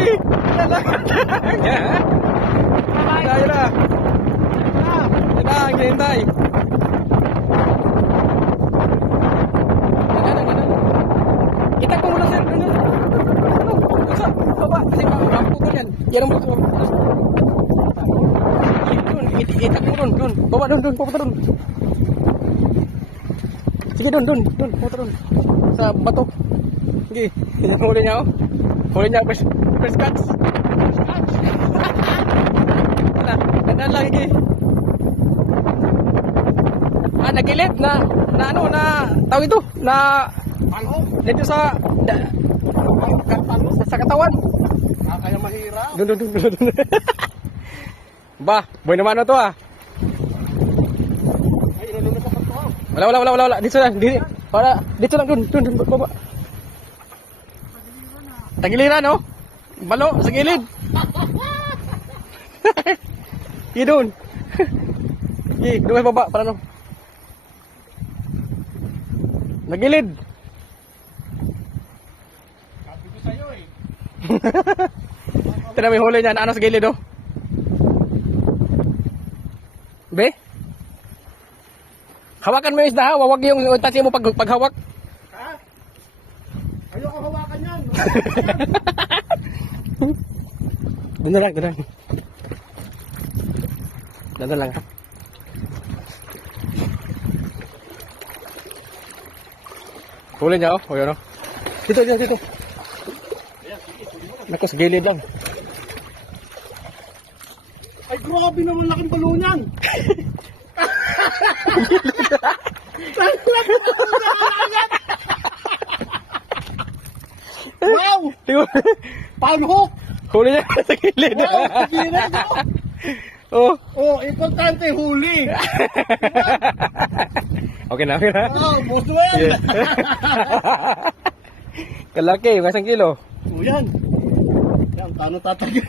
Sige! Yan na. Yan na. Yan na, ang hinihintay. Kita ko muna sir. Isa, baba. Kasi mampu ko yan. Yan ang motor. Itak mo dun. Baba dun. Pupunta dun. Sige dun. Pupunta dun. Sa bato. Sige. Huli niya oh. Huli niya. Press cuts. Gandaan lang. Sige. Nagilid na ano na tawag ito na dito sa katawan. Kaya mahirap. Dun. Ba, boy naman na to ah. Ay, inano na sa pato. Wala. Dito lang. Dito lang dun baba. Tagiliran oh. Balo sa gilid. Idun. Dumay baba para no. Nagilid. Sabi ko sa'yo eh. Ito na may huli niyan. Ano sa gilid oh. Be? Hawakan mo yung isda ha. Wawag yung touch mo paghawak. Ha? Ayoko hawakan yan. Doon na lang. Doon na lang ha. Huli niya oh. O yun oh. Dito. Naku, sa gilid lang. Ay, grabe naman laking balo niyan. Wow! Paano hook? Huli niya sa gilid. Wow, pagiran mo. Oh. Oh, importante huli. Okay na. Oh, buswel. Yeah. Kalaki, masang kilo. Oh, yan. Yan, paano tatagin?